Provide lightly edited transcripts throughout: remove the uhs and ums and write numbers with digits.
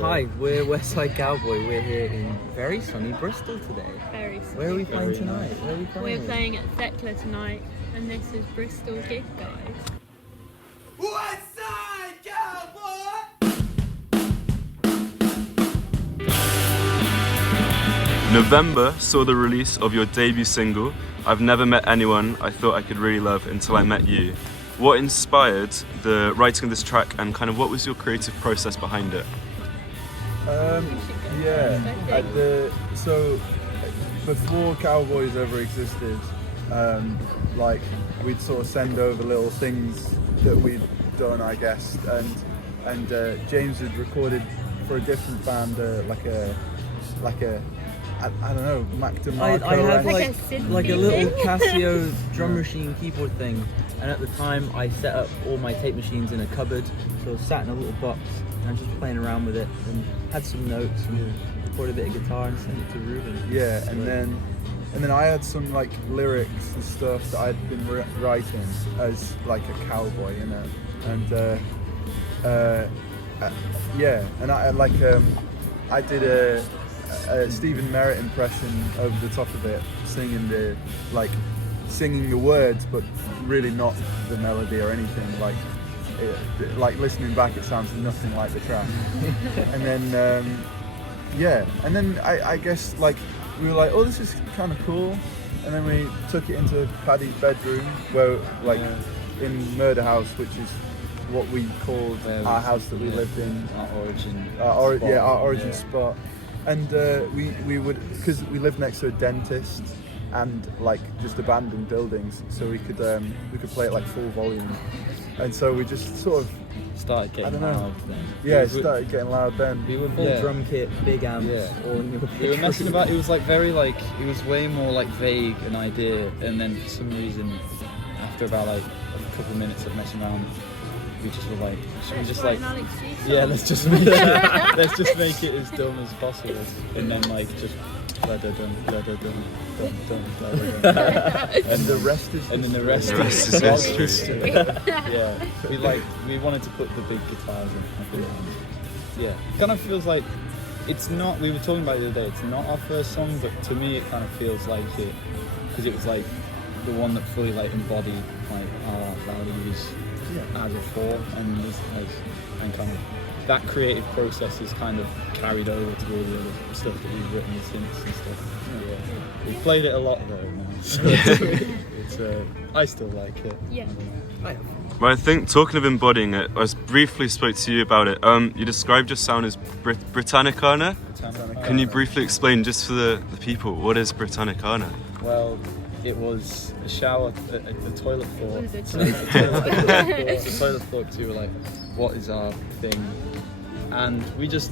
Hi, we're Westside Cowboy. We're here in very sunny Bristol today. Very sunny. Where are we playing tonight? Where are we playing? We're playing at Thekla tonight, and this is Bristol Gig, guys. Westside Cowboy! November saw the release of your debut single, I've Never Met Anyone I Thought I Could Really Love Until I Met You. What inspired the writing of this track and kind of what was your creative process behind it? So before Cowboys ever existed, like we'd sort of send over little things that we'd done, I guess, and James had recorded for a different band, I don't know, Mac DeMarco. I have like a little Casio drum machine keyboard thing, and at the time I set up all my tape machines in a cupboard, so I was sat in a little box and just playing around with it and had some notes and recorded a bit of guitar and sent it to Ruben. Yeah, and then I had some like lyrics and stuff that I'd been writing as like a cowboy, you know, and I did a Stephen Merritt impression over the top of it, singing the words, but really not the melody or anything. Like listening back, it sounds nothing like the track. And then I guess like we were like, oh, this is kind of cool. And then we took it into Paddy's bedroom, where in Murder House, which is what we called our house that we lived in, our origin spot. And we would, because we lived next to a dentist and like just abandoned buildings, so we could play it like full volume. And so we just sort of started getting loud then. Yeah, it started getting loud then. We would full drum kit, big amps. Yeah. We were messing about. It was like very like, it was way more like vague an idea, and then for some reason, after about like a couple of minutes of messing around, we just were like, should we just like, let's just make it as dumb as possible, and then like just blah dum dum blah dum dum dum dum blah dum. And the rest is history. Yeah, we wanted to put the big guitars in. Yeah, it kind of feels like it's not. We were talking about it the other day. It's not our first song, but to me, it kind of feels like it, because it was like the one that fully like embodied like our values. As a four, and kind of that creative process is kind of carried over to all the other stuff that we've written since and stuff. Yeah. We've played it a lot though now, so it's I still like it. Yeah. Well, I think talking of embodying it, I briefly spoke to you about it. You described your sound as Britanicana. Can you briefly explain, just for the people, what is Britanicana? Well, it was a shower, a toilet floor. It was a toilet floor, because we were like, what is our thing? And we just,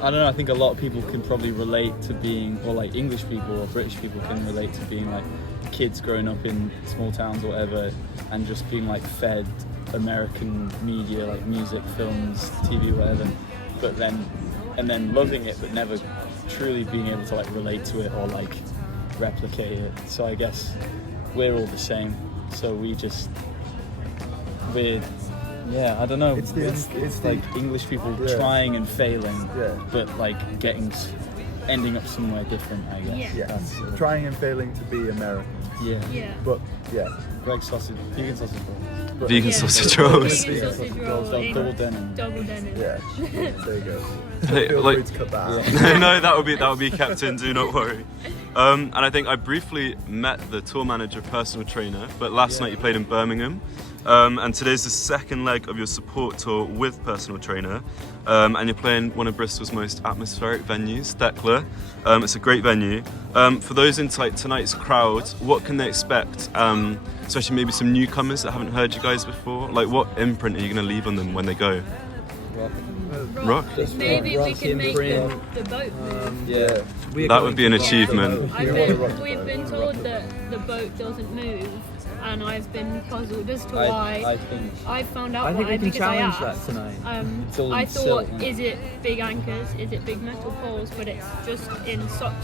I don't know, I think a lot of people can probably relate to being, or like English people or British people can relate to being like kids growing up in small towns or whatever, and just being like fed American media, like music, films, TV, whatever, and then loving it, but never truly being able to like relate to it or like replicate it. So I guess we're all the same. So I don't know. It's like English people trying and failing, but like ending up somewhere different, I guess. Yeah. Trying and failing to be American. Yeah. But vegan sausage rolls. Vegan sausage rolls. Vegan sausage roll, double denim. Double denim. Yeah. There you go. Hey, Feel like- free to cut that out. No, that would be kept in, do not worry. And I think I briefly met the tour manager, personal trainer, but last night you played in Birmingham. And today's the second leg of your support tour with personal trainer. And you're playing one of Bristol's most atmospheric venues, Thekla. It's a great venue. For those in tonight's crowd, what can they expect? Especially maybe some newcomers that haven't heard you guys before. Like, what imprint are you going to leave on them when they go? Rock? Maybe we can make the boat move. That would be an achievement. We've been told that the boat doesn't move, and I've been puzzled as to why. I found out I think why we can because I challenge asked. that tonight. I thought, is it big anchors? Is it big metal poles? But it's just in such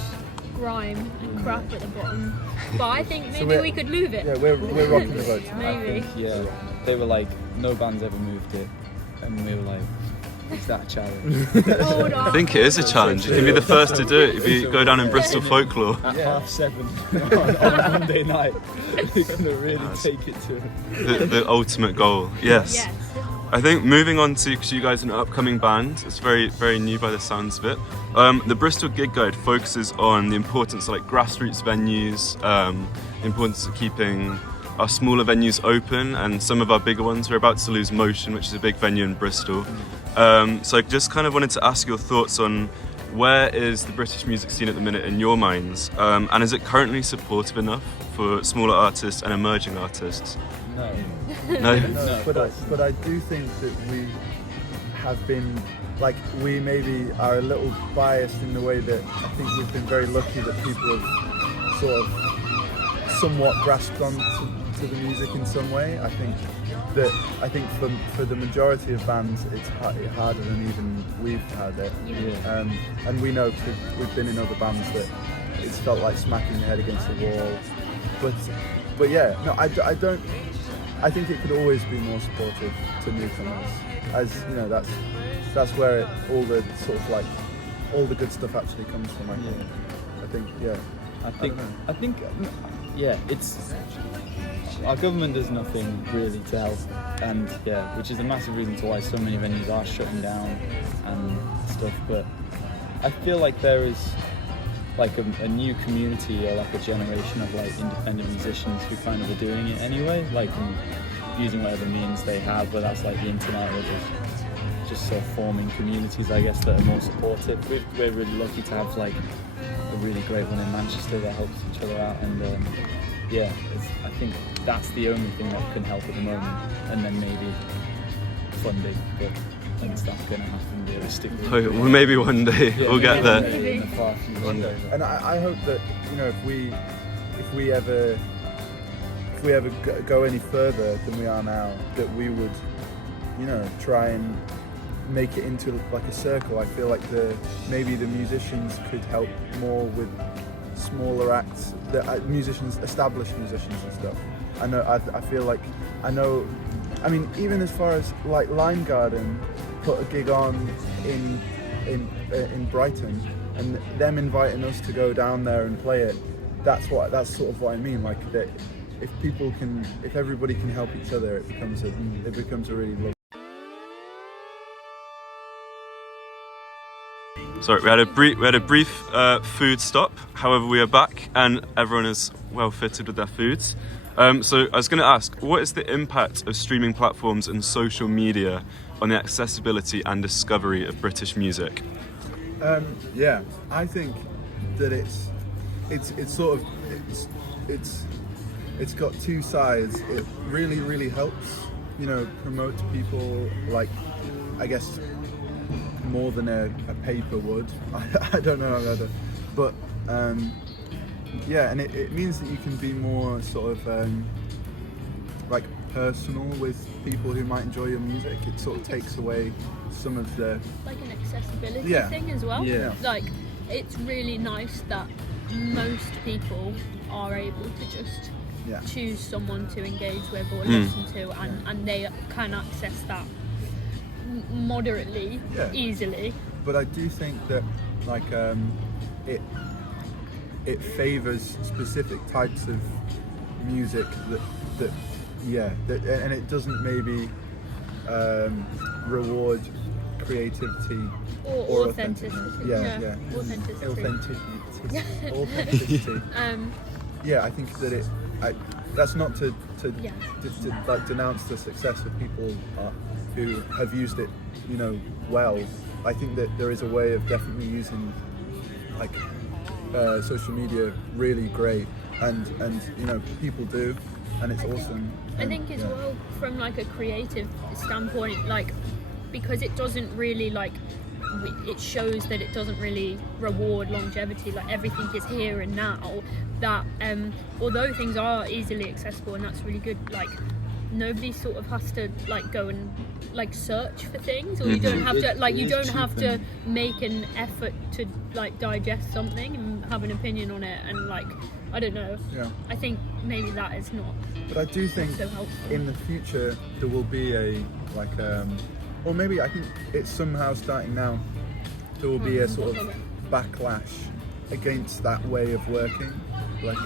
grime and crap at the bottom. But I think maybe we could move it. Yeah, we're rocking the boat. Maybe. They were like, no band's ever moved it, and we were like, Is that a challenge? Hold on. I think it is a challenge. You can be the first to do it if you go down in Bristol folklore. At 7:30 on a Monday night, you're gonna really take it to The ultimate goal. Yes. Yes. I think moving on to, because you guys are an upcoming band, it's very, very new by the sounds of it. The Bristol Gig Guide focuses on the importance of like grassroots venues, the importance of keeping our smaller venues open, and some of our bigger ones. We're about to lose Motion, which is a big venue in Bristol. So I just kind of wanted to ask your thoughts on where is the British music scene at the minute in your minds, and is it currently supportive enough for smaller artists and emerging artists? no. No? No, but I do think that we have been, like, we maybe are a little biased in the way that I think we've been very lucky that people have sort of somewhat grasped on to the music in some way. I think for the majority of bands it's harder than even we've had it. Yeah. And we know, 'cause we've been in other bands, that it's felt like smacking your head against the wall. But yeah, no, I don't. I think it could always be more supportive to newcomers, as you know. That's where all the sort of like all the good stuff actually comes from. I think yeah. I think, yeah, it's our government does nothing really to help, and yeah, which is a massive reason to why so many venues are shutting down and stuff. But I feel like there is like a new community, or like a generation of like independent musicians who kind of are doing it anyway, like using whatever means they have, whether that's like the internet or just sort of forming communities, I guess, that are more supportive. We're really lucky to have like a really great one in Manchester that helps each other out, and yeah, I think that's the only thing that can help at the moment, and then maybe funding, but that's not going to happen realistically. Well, maybe one day we'll get there. Maybe in the far future. And I hope that, you know, if we ever go any further than we are now, that we would, you know, try and make it into like a circle. I feel like maybe the musicians could help more with smaller acts, the established musicians and stuff. I feel like I mean, even as far as like Lime Garden put a gig on in Brighton, and them inviting us to go down there and play it. That's sort of what I mean. Like that, if everybody can help each other, it becomes a really lovely. Sorry, we had a brief food stop. However, we are back and everyone is well fitted with their foods. So I was going to ask, what is the impact of streaming platforms and social media on the accessibility and discovery of British music? Yeah, I think that it's got two sides. It really helps, you know, promote people, like, I guess more than a paper would. I don't know, but yeah, and it means that you can be more sort of like personal with people who might enjoy your music. It sort of takes away some of the Like an accessibility Yeah. thing as well. Yeah. Like, it's really nice that most people are able to just yeah. choose someone to engage with or listen to, and they can access that moderately easily. But I do think that like it favours specific types of music and it doesn't maybe reward creativity Or authenticity. Yeah. Authenticity. Yeah, I think that that's not to like denounce the success of people who have used it, you know, well. I think that there is a way of definitely using like social media really great, and you know, people do, and it's awesome. I think as well, from like a creative standpoint, like, because it doesn't really like, it shows that it doesn't really reward longevity. Like, everything is here and now. That although things are easily accessible, and that's really good, like, nobody sort of has to like go and like search for things, or you don't have to like, you don't have to make an effort to like digest something and have an opinion on it, and like, I don't know. Yeah. I think maybe that is not. But I do think so helpful. in the future there will be a like or maybe I think it's somehow starting now. There will be a sort of backlash against that way of working. Like,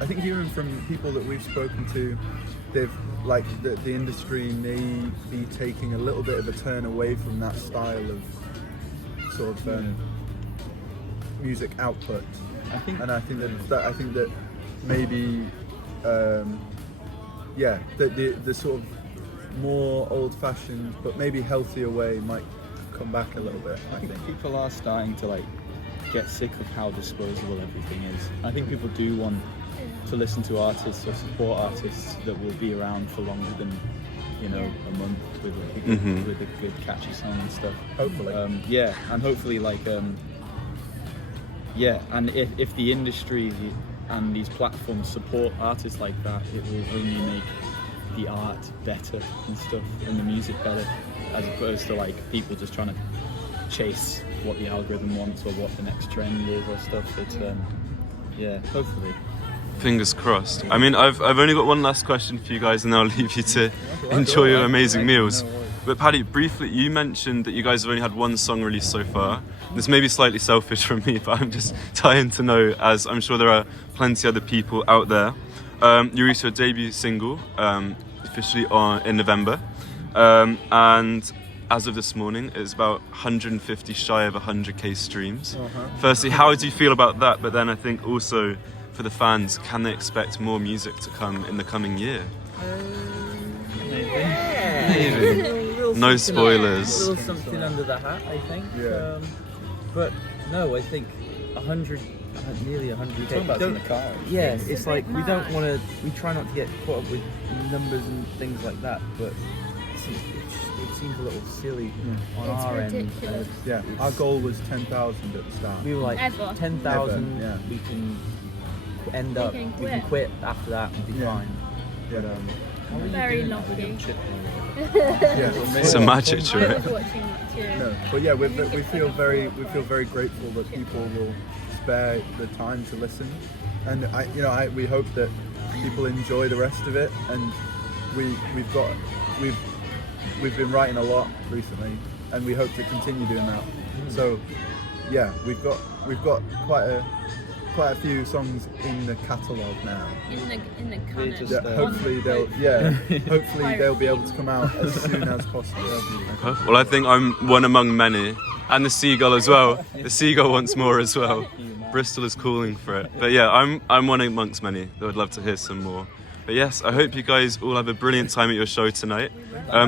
I think even from people that we've spoken to, they've like the industry may be taking a little bit of a turn away from that style of sort of music output. I think that maybe the sort of more old-fashioned but maybe healthier way might come back a little bit. I think people are starting to like get sick of how disposable everything is. I think people do want to listen to artists or support artists that will be around for longer than a month with a good catchy song and stuff. Hopefully. And hopefully and if the industry and these platforms support artists like that, it will only make the art better and stuff, and the music better, as opposed to like people just trying to chase what the algorithm wants or what the next trend is or stuff. It's hopefully. Fingers crossed. I mean, I've only got one last question for you guys, and then I'll leave you to enjoy your amazing meals. But Paddy, briefly, you mentioned that you guys have only had one song released so far. This may be slightly selfish from me, but I'm just dying to know, as I'm sure there are plenty other people out there. You released your debut single officially in November, and as of this morning, it's about 150 shy of 100k streams. Firstly, how do you feel about that? But then I think also for the fans, can they expect more music to come in the coming year? Maybe. No spoilers. A little something under the hat, I think. Yeah. But no, I think 100, nearly 100k. Talking about in the car. Yeah, It's it's a like bit we don't mad. want to. We try not to get caught up with numbers and things like that. But it seems a little silly on It's our ridiculous. end. Yeah, our goal was 10,000 at the start. We were like Ever. 10,000. Ever, yeah. We can end We up. can We can quit. quit after that and be Yeah. fine. Yeah. How are you Very doing that with lucky. your chip on? Yeah. It's a magic I trick. was watching that too. No, but yeah, we feel very grateful that people will spare the time to listen, and we hope that people enjoy the rest of it. And we've been writing a lot recently, and we hope to continue doing that. So yeah, we've got quite a few songs in the catalogue now. In the canon. just, Yeah, hopefully they'll be able to come out as soon as possible. Perfect. Well, I think I'm one among many, and the seagull as well. The seagull wants more as well. Bristol is calling for it. But yeah, I'm one amongst many that would love to hear some more. But yes, I hope you guys all have a brilliant time at your show tonight.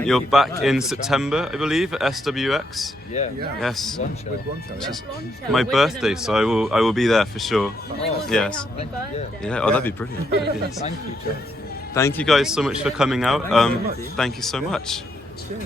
You're back in September, I believe, at SWX. Yeah. Yes. One show. With one show. Just Blonde my with birthday, another- so I will be there for sure. Oh, Yes. Happy birthday. Yeah, oh, that'd be brilliant. Yes. Thank you, Joe. Thank you guys so much for coming out. Thank you so much. Cheers.